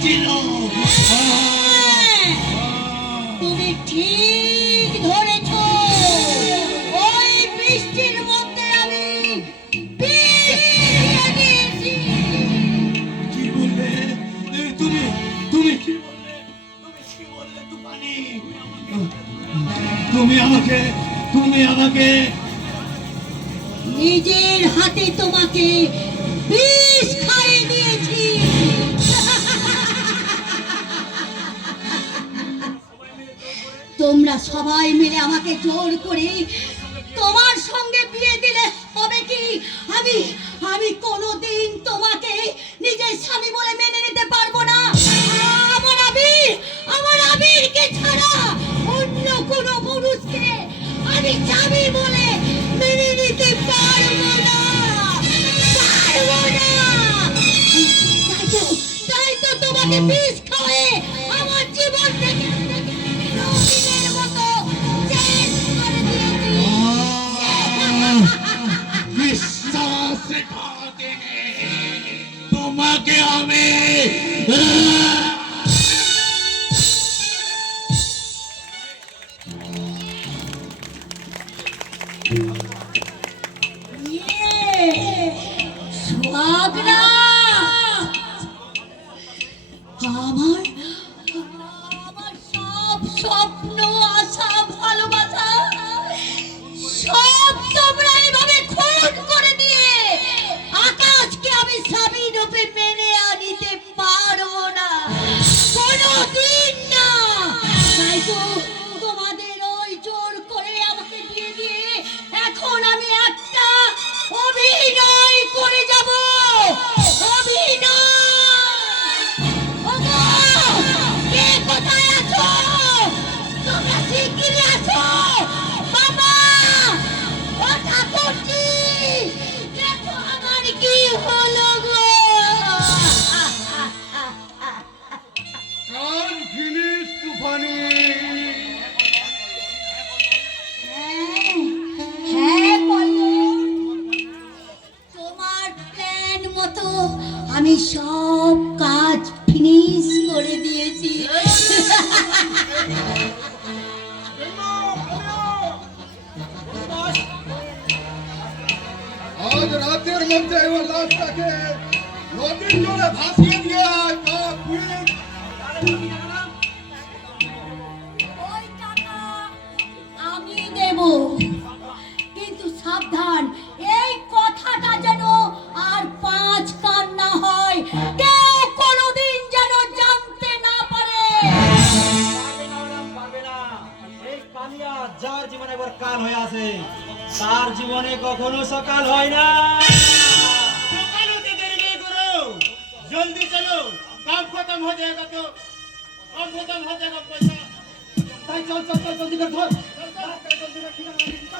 হয়েছিল। তুমি ঠিক ধরেছ, ওই বৃষ্টির মধ্যে আমি কি বললে তুমি? তুমি কি বললে? তুমি কি বললে তুফানি? তুমি আমাকে নিজের হাতে তোমাকে বিষ খাইয়ে দিয়েছি। তোমরা সবাই মিলে আমাকে জোর করে তোমার সঙ্গে বিয়ে দিলে হবে কি? আমি আমি কোনোদিন তোমাকে নিজের স্বামী বলে মেনে নিতে পারবো না। আমার আবিরকে ছাড়া অন্য কোনো পুরুষকে আমি স্বামী বলে মেনে নিতে পারবো না, পারবো না। তাই তো তোমাকে বিষ খাওয়ায়ে আমার জীবন থেকে তোমাকে আমি সুহাগরা, আমার আমার সব স্বপ্ন, আশা, ভালোবাসা সব তোমরা এভাবে খুন করে দিয়ে আকাশকে আমি স্বামী রূপে মেনে আনিতে পারবো না, কোনোদিন না। তাই তো তোমাদের ওই জোর করে আমাকে বিয়ে দিয়ে এখন আমি একটা অভিনয় করে যাব। অভিনয়। ওগো, কে কোথায় আছো? তোমরা শিগগিরই আসো। বাবা, ও ঠাকুরজি, দেখো আমার কি হলো গো। ফিনিশ তুফানি। হ্যাঁ পল্লব, তোমার প্ল্যান মতো আমি সব কাজ ফিনিশ করে দিয়েছি। আজ রাতের মধ্যে ওই লাশটাকে নদীর জলে ভাসিয়ে দিয়ে ওই টাকা আমি দেব, কিন্তু সাবধান, এই কথাটা যেন আর 5 কান না হয়, কেউ কোনোদিন যেন জানতে না পারে। পারবে না। এই কালিয়া যার জীবনে একবার কাল হয়ে আছে, তার জীবনে কখনো সকাল হয় না। সকাল হতে দেরি নেই করো, জলদি চলো, কাম খতম हो जाएगा तो काम खत्म हो जाएगा पैसा। चल चल चल जल्दी कर, धर जल्दी कर,